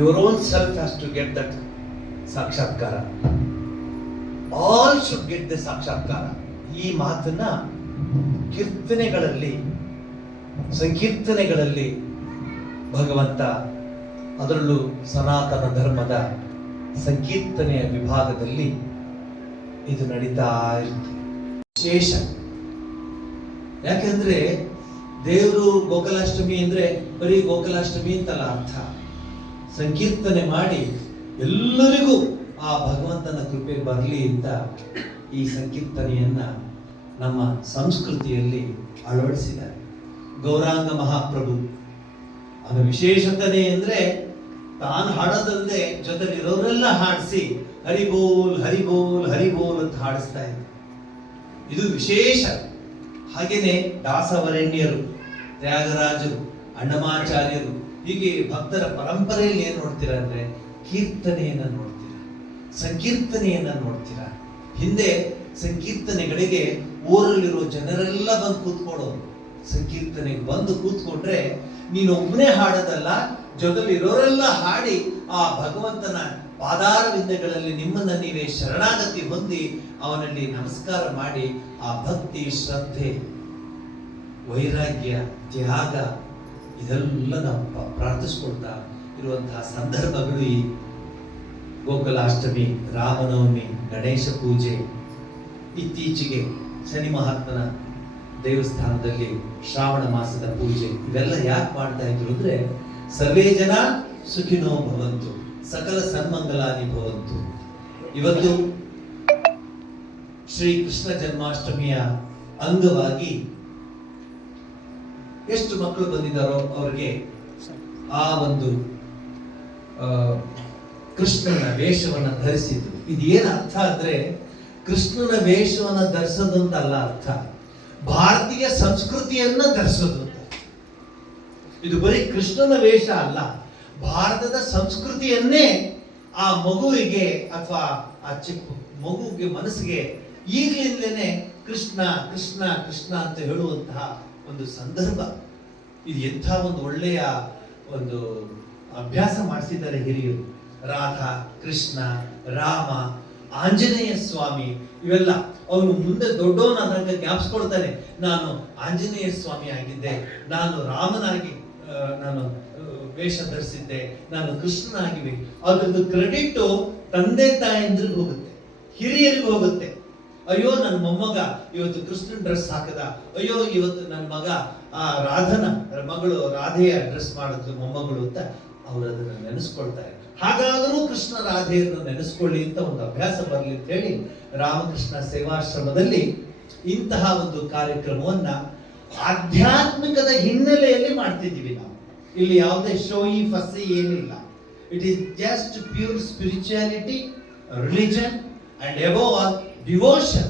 your own self has to get that ಸಾಕ್ಷಾತ್ಕಾರ. All should get the ಸಾಕ್ಷಾತ್ಕಾರ. ಈ ಮಾತನ್ನ ಸಂಕೀರ್ತನೆಗಳಲ್ಲಿ ಭಗವಂತ, ಅದರಲ್ಲೂ ಸನಾತನ ಧರ್ಮದ ಸಂಕೀರ್ತನೆಯ ವಿಭಾಗದಲ್ಲಿ ಇದು ನಡೀತಾ ಇರುತ್ತೆ. ವಿಶೇಷ ಯಾಕೆಂದ್ರೆ ದೇವರು ಗೋಕುಲಾಷ್ಟಮಿ ಅಂದ್ರೆ ಬರೀ ಗೋಕುಲಾಷ್ಟಮಿ ಅಂತಲ್ಲ ಅರ್ಥ. ಸಂಕೀರ್ತನೆ ಮಾಡಿ ಎಲ್ಲರಿಗೂ ಆ ಭಗವಂತನ ಕೃಪೆ ಬರಲಿ ಅಂತ ಈ ಸಂಕೀರ್ತನೆಯನ್ನ ನಮ್ಮ ಸಂಸ್ಕೃತಿಯಲ್ಲಿ ಅಳವಡಿಸಿದ್ದಾರೆ ಗೌರಾಂಗ ಮಹಾಪ್ರಭು. ಅದರ ವಿಶೇಷತೆ ಅಂದ್ರೆ ತಾನು ಹಾಡೋದಲ್ಲದೆ ಜೊತೆಲಿರೋರೆಲ್ಲ ಹಾಡಿಸಿ ಹರಿಬೋಲ್ ಹರಿಬೋಲ್ ಹರಿಬೋಲ್ ಅಂತ ಹಾಡಿಸ್ತಾ ಇದ್ರು. ಇದು ವಿಶೇಷ. ಹಾಗೇನೆ ದಾಸವರೇಣ್ಯರು, ತ್ಯಾಗರಾಜರು, ಅಣ್ಣಮಾಚಾರ್ಯರು, ಹೀಗೆ ಭಕ್ತರ ಪರಂಪರೆಯಲ್ಲಿ ಏನ್ ನೋಡ್ತೀರಾ ಅಂದ್ರೆ ಕೀರ್ತನೆಯನ್ನ ನೋಡ್ತೀರಾ, ಸಂಕೀರ್ತನೆಯನ್ನ ನೋಡ್ತೀರಾ. ಹಿಂದೆ ಸಂಕೀರ್ತನೆಗಳಿಗೆ ಊರಲ್ಲಿರೋ ಜನರೆಲ್ಲ ಬಂದು ಕೂತ್ಕೊಳ್ಳೋರು. ಸಂಕೀರ್ತನೆಗೆ ಬಂದು ಕೂತ್ಕೊಂಡ್ರೆ ನೀನು ಒಬ್ಬನೇ ಹಾಡೋದಲ್ಲ, ಜೊತೆಲಿರೋರೆಲ್ಲ ಹಾಡಿ ಆ ಭಗವಂತನ ಪಾದಾರವಿಂದಗಳಲ್ಲಿ ನಿಮ್ಮನ್ನ ನೀವೇ ಶರಣಾಗತಿ ಹೊಂದಿ ಅವನಲ್ಲಿ ನಮಸ್ಕಾರ ಮಾಡಿ ಆ ಭಕ್ತಿ, ಶ್ರದ್ಧೆ, ವೈರಾಗ್ಯ, ತ್ಯಾಗ ಇದೆಲ್ಲ ನಾವು ಪ್ರಾರ್ಥಿಸ್ಕೊಳ್ತಾ ಇರುವಂತಹ ಸಂದರ್ಭಗಳು ಈ ಗೋಕುಲಾಷ್ಟಮಿ, ರಾಮನವಮಿ, ಗಣೇಶ ಪೂಜೆ, ಇತ್ತೀಚೆಗೆ ಶನಿ ಮಹಾತ್ಮನ ದೇವಸ್ಥಾನದಲ್ಲಿ ಶ್ರಾವಣ ಮಾಸದ ಪೂಜೆ, ಇವೆಲ್ಲ ಯಾಕೆ ಮಾಡ್ತಾ ಇದ್ರು ಅಂದ್ರೆ ಸರ್ವೇ ಜನ ಸುಖಿನೋ ಭವಂತು, ಸಕಲ ಸನ್ಮಂಗಲಾನಿ ಭವಂತು. ಇವತ್ತು ಶ್ರೀ ಕೃಷ್ಣ ಜನ್ಮಾಷ್ಟಮಿಯ ಅಂಗವಾಗಿ ಎಷ್ಟು ಮಕ್ಕಳು ಬಂದಿದ್ದಾರೋ ಅವ್ರಿಗೆ ಆ ಒಂದು ಕೃಷ್ಣನ ವೇಷವನ್ನ ಧರಿಸಿದ್ರು. ಇದು ಏನ್ ಅರ್ಥ ಅಂದ್ರೆ ಕೃಷ್ಣನ ವೇಷವನ್ನ ಧರಿಸೋದಂತಲ್ಲ ಅರ್ಥ, ಭಾರತೀಯ ಸಂಸ್ಕೃತಿಯನ್ನ ಧರಿಸೋದು. ಇದು ಬರೀ ಕೃಷ್ಣನ ವೇಷ ಅಲ್ಲ, ಭಾರತದ ಸಂಸ್ಕೃತಿಯನ್ನೇ ಆ ಮಗುವಿಗೆ ಅಥವಾ ಆ ಚಿಕ್ಕ ಮಗುವಿಗೆ ಮನಸ್ಸಿಗೆ ಈಗಲಿಂದಲೇ ಕೃಷ್ಣ ಕೃಷ್ಣ ಕೃಷ್ಣ ಅಂತ ಹೇಳುವಂತಹ ಒಂದು ಸಂದರ್ಭ. ಇದು ಎಂಥ ಒಂದು ಒಳ್ಳೆಯ ಒಂದು ಅಭ್ಯಾಸ ಮಾಡಿಸಿದ್ದಾರೆ ಹಿರಿಯರು. ರಾಧಾ, ಕೃಷ್ಣ, ರಾಮ, ಆಂಜನೇಯ ಸ್ವಾಮಿ, ಇವೆಲ್ಲ ಅವನು ಮುಂದೆ ದೊಡ್ಡವನಾದಾಗ ಜ್ಞಾಪಿಸ್ಕೊಳ್ತಾನೆ, ನಾನು ಆಂಜನೇಯ ಸ್ವಾಮಿ ಆಗಿದ್ದೆ, ನಾನು ರಾಮನಾಗಿ ನಾನು ವೇಷ ಧರಿಸಿದ್ದೆ, ನಾನು ಕೃಷ್ಣನಾಗಿವೆ. ಅದ್ರದ್ದು ಕ್ರೆಡಿಟ್ ತಂದೆ ತಾಯಂದ್ರಿಗೆ ಹೋಗುತ್ತೆ, ಹಿರಿಯರಿಗೆ ಹೋಗುತ್ತೆ. ಅಯ್ಯೋ ನನ್ನ ಮೊಮ್ಮಗ ಇವತ್ತು ಕೃಷ್ಣನ್ ಡ್ರೆಸ್ ಹಾಕದ, ಅಯ್ಯೋ ಇವತ್ತು ನನ್ನ ಮಗ ಆ ರಾಧನ ಮಗಳು ರಾಧೆಯ ಡ್ರೆಸ್ ಮಾಡಿದ್ರು ಮೊಮ್ಮಗಳು ಅಂತ ಅವರು ಅದನ್ನ ನೆನೆಸ್ಕೊಳ್ತಾರೆ. ಹಾಗಾದರೂ ಕೃಷ್ಣ ರಾಧೆಯನ್ನು ನೆನೆಸ್ಕೊಳ್ಳಿ ಅಂತ ಒಂದು ಅಭ್ಯಾಸ ಬರಲಿ ಅಂತ ಹೇಳಿ ರಾಮಕೃಷ್ಣ ಸೇವಾಶ್ರಮದಲ್ಲಿ ಇಂತಹ ಒಂದು ಕಾರ್ಯಕ್ರಮವನ್ನ ಆಧ್ಯಾತ್ಮಿಕದ ಹಿನ್ನೆಲೆಯಲ್ಲಿ ಮಾಡ್ತಿದ್ದೀವಿ ನಾವು. ಇಲ್ಲಿ ಯಾವುದೇ ಶೋಯಿ ಫಸ್ಸಿ ಏನಿಲ್ಲ. It is just pure spirituality, religion and above all devotion.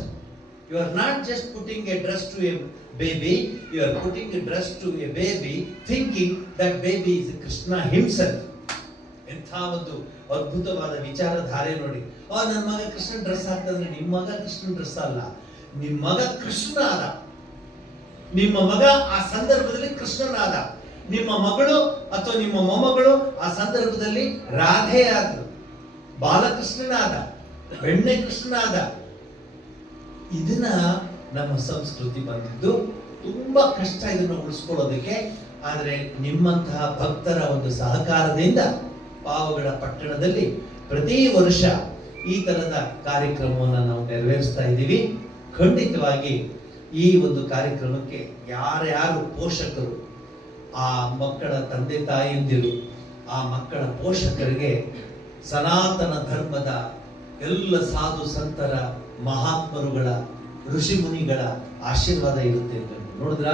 You are not just putting a dress to a baby, you are putting a dress to a baby thinking that baby is Krishna himself. ಎಂಥ ಒಂದು ಅದ್ಭುತವಾದ ವಿಚಾರಧಾರೆ ನೋಡಿ. ನನ್ನ ಮಗ Krishna dress ಹಾಕ್ತಂದ್ರೆ ನಿಮ್ಮ ಮಗ Krishna dress ಅಲ್ಲ, ನಿಮ್ಮ ಮಗ ಕೃಷ್ಣ ಆದ, ನಿಮ್ಮ ಮಗ ಆ ಸಂದರ್ಭದಲ್ಲಿ ಕೃಷ್ಣನಾದ, ನಿಮ್ಮ ಮಗಳು ಅಥವಾ ನಿಮ್ಮ ಮೊಮ್ಮಗಳು ಆ ಸಂದರ್ಭದಲ್ಲಿ ರಾಧೆ ಆದ್ರು, ಬಾಲಕೃಷ್ಣನಾದ, ಬೆಣ್ಣೆ ಕೃಷ್ಣನಾದ. ಇದನ್ನ ನಮ್ಮ ಸಂಸ್ಕೃತಿ ಬಂದಿದ್ದು ತುಂಬಾ ಕಷ್ಟ ಇದನ್ನು ಉಳಿಸ್ಕೊಳ್ಳೋದಕ್ಕೆ. ಆದರೆ ನಿಮ್ಮಂತಹ ಭಕ್ತರ ಒಂದು ಸಹಕಾರದಿಂದ ಪಾವಗಡ ಪಟ್ಟಣದಲ್ಲಿ ಪ್ರತಿ ವರ್ಷ ಈ ತರದ ಕಾರ್ಯಕ್ರಮವನ್ನು ನಾವು ನೆರವೇರಿಸ್ತಾ ಇದ್ದೀವಿ. ಖಂಡಿತವಾಗಿ ಈ ಒಂದು ಕಾರ್ಯಕ್ರಮಕ್ಕೆ ಯಾರ್ಯಾರು ಪೋಷಕರು, ಆ ಮಕ್ಕಳ ತಂದೆ ತಾಯಿಯಂದಿರು, ಆ ಮಕ್ಕಳ ಪೋಷಕರಿಗೆ ಸನಾತನ ಧರ್ಮದ ಎಲ್ಲ ಸಾಧು ಸಂತರ, ಮಹಾತ್ಮರುಗಳ, ಋಷಿ ಮುನಿಗಳ ಆಶೀರ್ವಾದ ಇರುತ್ತೆ. ನೋಡಿದ್ರ,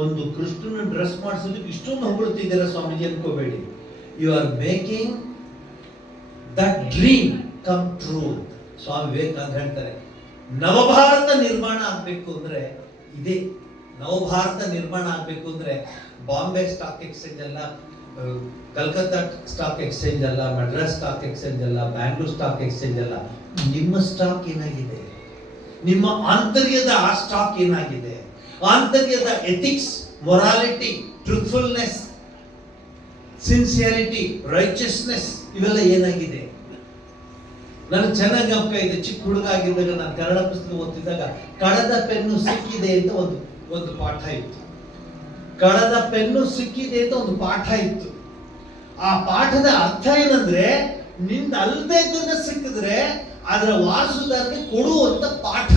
ಒಂದು ಕೃಷ್ಣನ ಡ್ರೆಸ್ ಮಾಡಿಸೋದಕ್ಕೆ ಇಷ್ಟೊಂದು ಹೊಗಳುತ್ತಿದ್ದೀರಾ ಸ್ವಾಮೀಜಿ ಅನ್ಕೋಬೇಡಿ. You are making that dream come true. Swami Vivekananda ಹೇಳ್ತಾರೆ, ನವಭಾರತ ನಿರ್ಮಾಣ ಆಗ್ಬೇಕು ಅಂದ್ರೆ ಇದೇ. ನವಭಾರತ ನಿರ್ಮಾಣ ಆಗ್ಬೇಕು ಅಂದ್ರೆ ಬಾಂಬೆ ಸ್ಟಾಕ್ ಎಕ್ಸ್ಚೇಂಜ್ ಅಲ್ಲ, ಕಲ್ಕತ್ತಾ ಸ್ಟಾಕ್ ಎಕ್ಸ್ಚೇಂಜ್ ಅಲ್ಲ, ಮಡ್ರಾಸ್ ಸ್ಟಾಕ್ ಎಕ್ಸ್ಚೇಂಜ್ ಅಲ್ಲ, ಬ್ಯಾಂಗ್ಳೂರ್ ಸ್ಟಾಕ್ ಎಕ್ಸ್ಚೇಂಜ್ ಅಲ್ಲ. ನಿಮ್ಮ ಸ್ಟಾಕ್ ಏನಾಗಿದೆ, ನಿಮ್ಮ ಆಂತರ್ಯದ ಆ ಸ್ಟಾಕ್ ಏನಾಗಿದೆ, ಆಂತರ್ಯದ ethics, morality, truthfulness, sincerity, righteousness ಇವೆಲ್ಲ ಏನಾಗಿದೆ? ನನಗೆ ಚೆನ್ನಾಗಿ ಜ್ಞಾಪಕ ಇದೆ. ಚಿಕ್ಕ ಹುಡುಗ ಆಗಿದ್ದಾಗ ನಾನು ಕನ್ನಡ ಪುಸ್ತಕ ಓದ್ತಿದ್ದಾಗ ಕಳೆದ ಪೆನ್ನು ಸಿಕ್ಕಿದೆ ಅಂತ ಒಂದು ಪಾಠ ಇತ್ತು. ಕಳೆದ ಪೆನ್ನು ಸಿಕ್ಕಿದೆ ಅಂತ ಒಂದು ಪಾಠ ಇತ್ತು. ಆ ಪಾಠದ ಅರ್ಥ ಏನಂದ್ರೆ, ನಿಂದ ಅಲ್ಲದೆ ಇದ್ದನ್ನ ಸಿಕ್ಕಿದ್ರೆ ಅದರ ವಾರಸುದಾರರಿಗೆ ಕೊಡುವಂತ ಪಾಠ.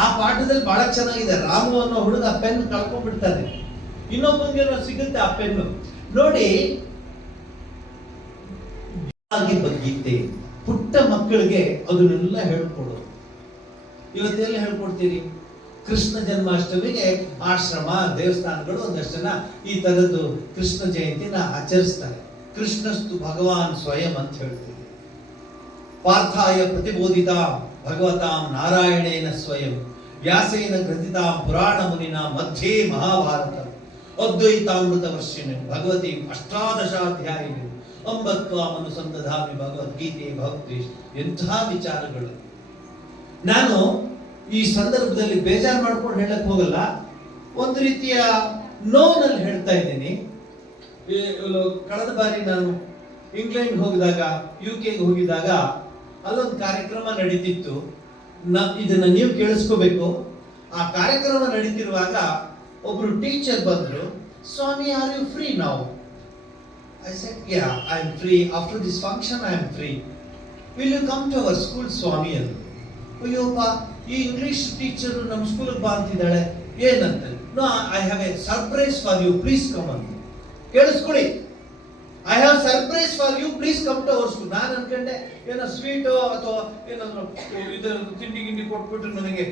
ಆ ಪಾಠದಲ್ಲಿ ಬಹಳ ಚೆನ್ನಾಗಿದೆ. ರಾಮು ಅನ್ನೋ ಹುಡುಗ ಪೆನ್ ಕಳ್ಕೊಂಡ್ಬಿಡ್ತಾನೆ, ಇನ್ನೊಬ್ಬನಿಗೆ ಸಿಗುತ್ತೆ ಆ ಪೆನ್ನು. ನೋಡಿ, ಗೀತೆ ಪುಟ್ಟ ಮಕ್ಕಳಿಗೆ ಅದನ್ನೆಲ್ಲ ಹೇಳ್ಕೊಡು. ಇವತ್ತೆಲ್ಲ ಹೇಳ್ಕೊಡ್ತೀರಿ? ಕೃಷ್ಣ ಜನ್ಮಾಷ್ಟಮಿಗೆ ಆಶ್ರಮ, ದೇವಸ್ಥಾನಗಳು ಒಂದಷ್ಟು ಜನ ಈ ತರದ್ದು ಕೃಷ್ಣ ಜಯಂತಿನ ಆಚರಿಸ್ತಾರೆ. ಕೃಷ್ಣಸ್ತು ಭಗವಾನ್ ಸ್ವಯಂ ಅಂತ ಹೇಳ್ತೀವಿ. ಪಾರ್ಥಾಯ ಪ್ರತಿಬೋಧಿತಾಂ ಭಗವತಾಂ ನಾರಾಯಣೇನ ಸ್ವಯಂ ವ್ಯಾಸೇನ ಗ್ರಥಿತಾಂ ಪುರಾಣ ಮುನಿನ ಮಧ್ಯೆ ಮಹಾಭಾರತ ಅದ್ವೈತಾಮೃತ ವರ್ಷಿಣಿ ಭಗವತಿ ಅಷ್ಟಾದಶಾಧ್ಯಾಯಿನಿ ಅಂಬತ್ವಾಮನುಸಂಧಾಮಿ ಭಗವದ್ಗೀತೆ ಭಕ್ತಿ. ಎಂಥ ವಿಚಾರಗಳು! ನಾನು ಈ ಸಂದರ್ಭದಲ್ಲಿ ಬೇಜಾರು ಮಾಡ್ಕೊಂಡು ಹೇಳಕ್ ಹೋಗಲ್ಲ, ಒಂದು ರೀತಿಯ ನೋನಲ್ಲಿ ಹೇಳ್ತಾ ಇದ್ದೀನಿ. ಕಳೆದ ಬಾರಿ ನಾನು ಇಂಗ್ಲೆಂಡ್ ಹೋಗಿದಾಗ, UK ಹೋಗಿದಾಗ ಅಲ್ಲೊಂದು ಕಾರ್ಯಕ್ರಮ ನಡೀತಿತ್ತು. ಇದನ್ನ ನೀವು ಕೇಳಿಸ್ಕೋಬೇಕು. ಆ ಕಾರ್ಯಕ್ರಮ ನಡೀತಿರುವಾಗ ಒಬ್ರು ಟೀಚರ್ ಬಂದ್ರು. Swami, are you free now? I said, yeah, I am free. After this function, I am free. Will you come to our school, Swami? ಅಯ್ಯೋಪ್ಪ, ಈ ಇಂಗ್ಲಿಷ್ ಟೀಚರ್ ನಮ್ಮ ಸ್ಕೂಲ್ಗೆ ಬಾ ಅಂತಿದ್ದಾಳೆ. ಏನಂತ? No, I have a surprise for you, please come ಅಂತ. ಕೇಳಿಸ್ಕೊಳ್ಳಿ, I have surprise for you, please come to our school. ನಾನು ಅನ್ಕೊಂಡೆ ಏನೋ ಸ್ವೀಟು ಅಥವಾ ಏನಾದ್ರು ಇದು ತಿಂಡಿ ಕೊಟ್ಬಿಟ್ಟು ನನಗೆ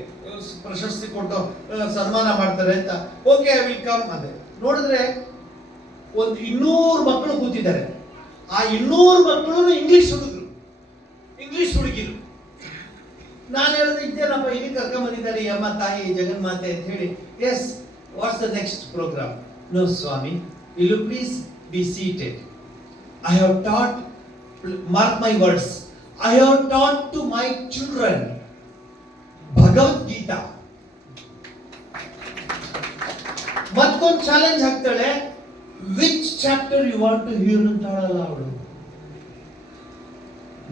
ಪ್ರಶಸ್ತಿ ಕೊಟ್ಟು ಸನ್ಮಾನ ಮಾಡ್ತಾರೆ ಅಂತ. ಓಕೆ, ಐ ವಿಲ್ ಕಮ್ ಅಂದೆ. ನೋಡಿದ್ರೆ ಒಂದು 200 ಮಕ್ಕಳು ಕೂತಿದ್ದಾರೆ. ಆ 200 ಮಕ್ಕಳು ಇಂಗ್ಲಿಷ್ ಹುಡುಗರು, ಇಂಗ್ಲಿಷ್ ಹುಡುಗಿರು. ನಾನು ಹೇಳಿದ್ರೆ ಇದ್ದೇನಪ್ಪ, ಇಲ್ಲಿ ಕರ್ಕೊಂಡ್ ಬಂದಿದ್ದಾರೆ ಅಮ್ಮ ತಾಯಿ ಜಗನ್ಮಾತೆ ಅಂತ ಹೇಳಿ. Yes, what's the next programme? No Swami, will you please be seated. I have taught, mark my words, I have taught to my children Bhagavadgita. ಮತ್ತೊಂದು ಚಾಲೆಂಜ್ ಹಾಕ್ತಾಳೆ, which chapter you want to hear ಅಂತ ಹೇಳಲ್ಲ ಅವಳು.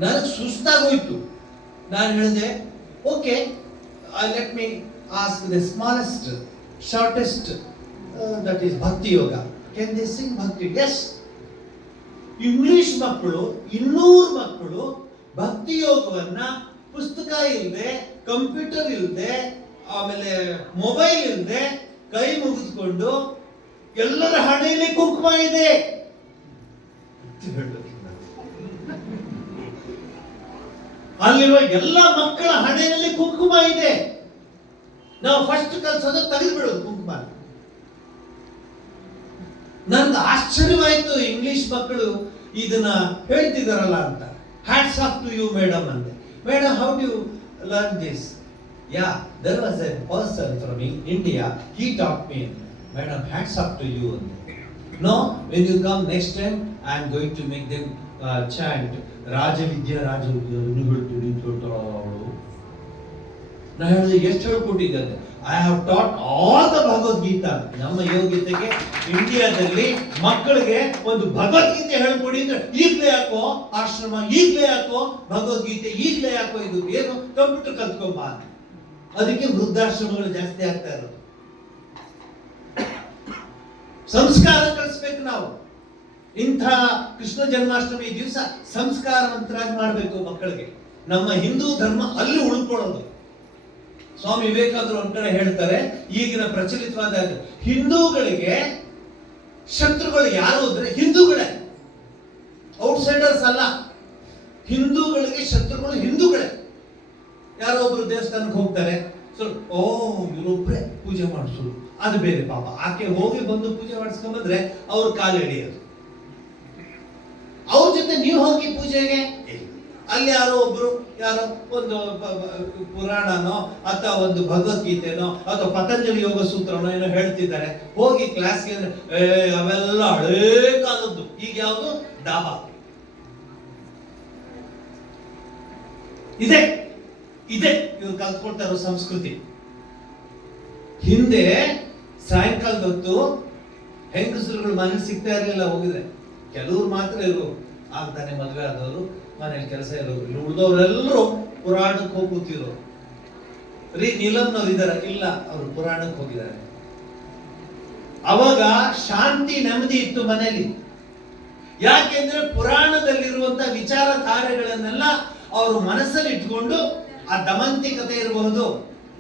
ನನಗೆ ಸುಸ್ತಾಗೋಯ್ತು. ನಾನು ಹೇಳಿದೆ, okay, let me ask the smallest, shortest, that is bhakti yoga. Can they Singh ಭಕ್ತಿ? ಎಸ್. ಇಂಗ್ಲಿಷ್ ಮಕ್ಕಳು 200 ಮಕ್ಕಳು ಭಕ್ತಿ ಯೋಗವನ್ನ ಪುಸ್ತಕ ಇಲ್ಲದೆ, ಕಂಪ್ಯೂಟರ್ ಇಲ್ಲದೆ, ಆಮೇಲೆ ಮೊಬೈಲ್ ಇಲ್ಲದೆ ಕೈ ಮುಗಿದುಕೊಂಡು, ಎಲ್ಲರ ಹಣೆಯಲ್ಲಿ ಕುಂಕುಮ ಇದೆ. ಅಲ್ಲಿರುವ ಎಲ್ಲ ಮಕ್ಕಳ ಹಣೆಯಲ್ಲಿ ಕುಂಕುಮ ಇದೆ. ನಾವು ಫಸ್ಟ್ ಕಲ್ಸೋದು ತೆಗೆದು ಬಿಡೋದು ಕುಂಕುಮ. ನನ್ಗೆ ಆಶ್ಚರ್ಯವಾಯ್ತು, ಇಂಗ್ಲಿಷ್ ಮಕ್ಕಳು ಇದನ್ನ ಹೇಳ್ತಿದಾರಲ್ಲ ಅಂತ. Hats off to you madam ಅಂದೆ. Madam, how do you learn this? Yeah, there was a person from India, he taught me. Madam, hats off to you. No, when you come next time, I am going to make them chant Rajavidya Rajavidya. ನಾನು ಹೇಳಿದೆ, ಎಷ್ಟು ಹೇಳ್ಕೊಟ್ಟಿದ್ದಾರೆ? I have taught all the Bhagavad Gita. ನಮ್ಮ ಯೋಗ್ಯತೆಗೆ ಇಂಡಿಯಾದಲ್ಲಿ ಮಕ್ಕಳಿಗೆ ಒಂದು ಭಗವದ್ಗೀತೆ ಹೇಳ್ಕೊಡಿ ಅಂದ್ರೆ ಈಗಲೇ ಯಾಕೋ ಆಶ್ರಮ, ಈಗಲೇ ಯಾಕೋ ಭಗವದ್ಗೀತೆ, ಈಗಲೇ ಯಾಕೋ ಇದು ಏನು ಕಂಪ್ಯೂಟರ್ ಕಲ್ತ್ಕೊಂಬ. ಅದಕ್ಕೆ ವೃದ್ಧಾಶ್ರಮಗಳು ಜಾಸ್ತಿ ಆಗ್ತಾ ಇರೋದು. ಸಂಸ್ಕಾರ ಕಳಿಸ್ಬೇಕು ನಾವು. ಇಂಥ ಕೃಷ್ಣ ಜನ್ಮಾಷ್ಟಮಿ ದಿವಸ ಸಂಸ್ಕಾರವಂತರಾಗಿ ಮಾಡಬೇಕು ಮಕ್ಕಳಿಗೆ. ನಮ್ಮ ಹಿಂದೂ ಧರ್ಮ ಅಲ್ಲಿ ಉಳ್ಕೊಳ್ಳೋದು. ಸ್ವಾಮಿ ವಿವೇಕಾನಂದರು ಒಂದ್ ಕಡೆ ಹೇಳ್ತಾರೆ, ಈಗಿನ ಪ್ರಚಲಿತವಾದ ಹಿಂದೂಗಳಿಗೆ ಶತ್ರುಗಳು ಯಾರು ಅಂದ್ರೆ ಹಿಂದೂಗಳೇ, ಔಟ್ಸೈಡರ್ಸ್ ಅಲ್ಲ. ಹಿಂದೂಗಳಿಗೆ ಶತ್ರುಗಳು ಹಿಂದೂಗಳೇ. ಯಾರೋ ಒಬ್ರು ದೇವಸ್ಥಾನಕ್ಕೆ ಹೋಗ್ತಾರೆ, ಓ ಇವರೊಬ್ಬರೇ ಪೂಜೆ ಮಾಡಿಸೋದು, ಅದು ಬೇರೆ ಪಾಪ. ಆಕೆ ಹೋಗಿ ಬಂದು ಪೂಜೆ ಮಾಡಿಸ್ಕೊಂಡ್ಬಂದ್ರೆ ಅವ್ರ ಕಾಲು ಎಳೆಯೋದು. ಅವ್ರ ಜೊತೆ ನೀವು ಹೋಗಿ ಪೂಜೆಗೆ, ಅಲ್ಲಿ ಯಾರೋ ಒಬ್ರು ಯಾರೋ ಒಂದು ಪುರಾಣನೋ ಅಥವಾ ಒಂದು ಭಗವದ್ಗೀತೆನೋ ಅಥವಾ ಪತಂಜಲಿ ಯೋಗ ಸೂತ್ರನೋ ಏನೋ ಹೇಳ್ತಿದ್ದಾರೆ, ಹೋಗಿ ಕ್ಲಾಸ್ಗೆ ಅಂದ್ರೆ ಅವೆಲ್ಲ ಹಳೇ ಕಾಲದ್ದು. ಈಗ ಯಾವುದು ಡಾಬಾ ಇದೆ ಇದೆ ಇವ್ರು ಕಲ್ತ್ಕೊಳ್ತಾ ಇರೋ ಸಂಸ್ಕೃತಿ. ಹಿಂದೆ ಸಾಯಂಕಾಲದ ಹೊತ್ತು ಹೆಂಗಸರುಗಳು ಮನೇಲಿ ಸಿಗ್ತಾ ಇರಲಿಲ್ಲ, ಹೋಗಿದ್ರೆ ಕೆಲವ್ರು ಮಾತ್ರ ಇರು, ಆಗ್ತಾನೆ ಮದುವೆ ಆದವರು ಮನೇಲಿ ಕೆಲಸ ಇರೋರು, ಇಲ್ಲಿ ಉಳಿದವರೆಲ್ಲರೂ ಪುರಾಣಕ್ಕೆ ಹೋಗಿ ಕೂತಿದ್ರು. ನೀಲಮ್ನವ್ರು ಇದಾರ? ಇಲ್ಲ, ಅವರು ಪುರಾಣಕ್ಕೆ ಹೋಗಿದ್ದಾರೆ. ಅವಾಗ ಶಾಂತಿ ನೆಮ್ಮದಿ ಇತ್ತು ಮನೆಯಲ್ಲಿ. ಯಾಕೆಂದ್ರೆ ಪುರಾಣದಲ್ಲಿರುವಂತ ವಿಚಾರಧಾರೆಗಳನ್ನೆಲ್ಲ ಅವರು ಮನಸ್ಸಲ್ಲಿ ಇಟ್ಕೊಂಡು, ಆ ದಮಂತಿ ಕಥೆ ಇರಬಹುದು,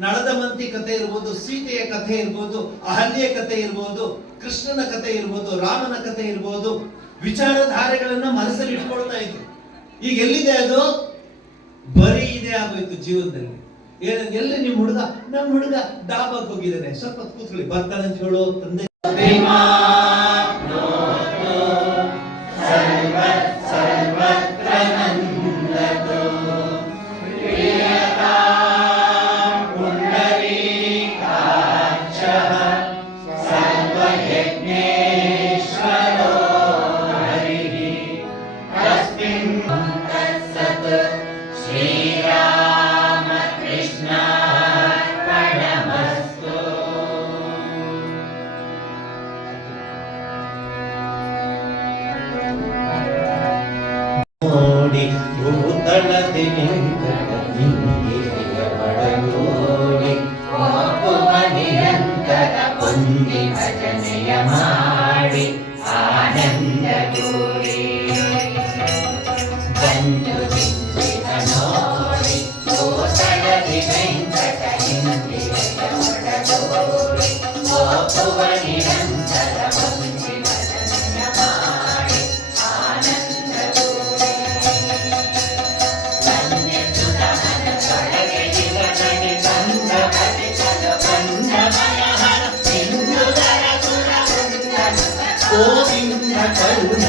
ನಳದಮಂತಿ ಕಥೆ ಇರ್ಬೋದು, ಸೀತೆಯ ಕಥೆ ಇರ್ಬೋದು, ಅಹಲ್ಯೆ ಕಥೆ ಇರ್ಬೋದು, ಕೃಷ್ಣನ ಕಥೆ ಇರ್ಬೋದು, ರಾಮನ ಕಥೆ ಇರ್ಬೋದು, ವಿಚಾರಧಾರೆಗಳನ್ನ ಮನಸ್ಸಲ್ಲಿ ಇಟ್ಕೊಳ್ತಾ ಇದ್ರು. ಈಗ ಎಲ್ಲಿದೆ ಅದು? ಬರೀ ಇದೆ ಆಗೋಯ್ತು ಜೀವನದಲ್ಲಿ. ಎಲ್ಲಿ ನಿಮ್ ಹುಡುಗ? ನಮ್ಮ ಹುಡುಗ ಡಾಬಾಕ್ ಹೋಗಿದ್ದಾನೆ, ಸ್ವಲ್ಪ ಕೂತ್ಕೊಳ್ಳಿ ಬರ್ತಾನಂತ ಹೇಳೋ ತಂದೆ ನೋಡಿ ಭೂತಳದಿ ಒಳಗೋಡಿ ನಿರಂತರ ಪುಂಡಿ ಭಜನೆಯ ಮಾಡಿ ಆನಂದ ಗೂಡಿ ಬಂದು ಬಿಂದಿನ ನೋಡಿ ಭೂತಳದಿ ವೆಂಕಟ ಹಿಂದಿಯ ಒಳಗೋಡಿ ಗೋಪುವ ನಿರಂತರ ಪುಂಡಿ ಭಜನೆಯ ಮಾಡಿ ಆನಂದ ಗೋವಿಂದ ಕರುಣ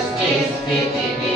justice with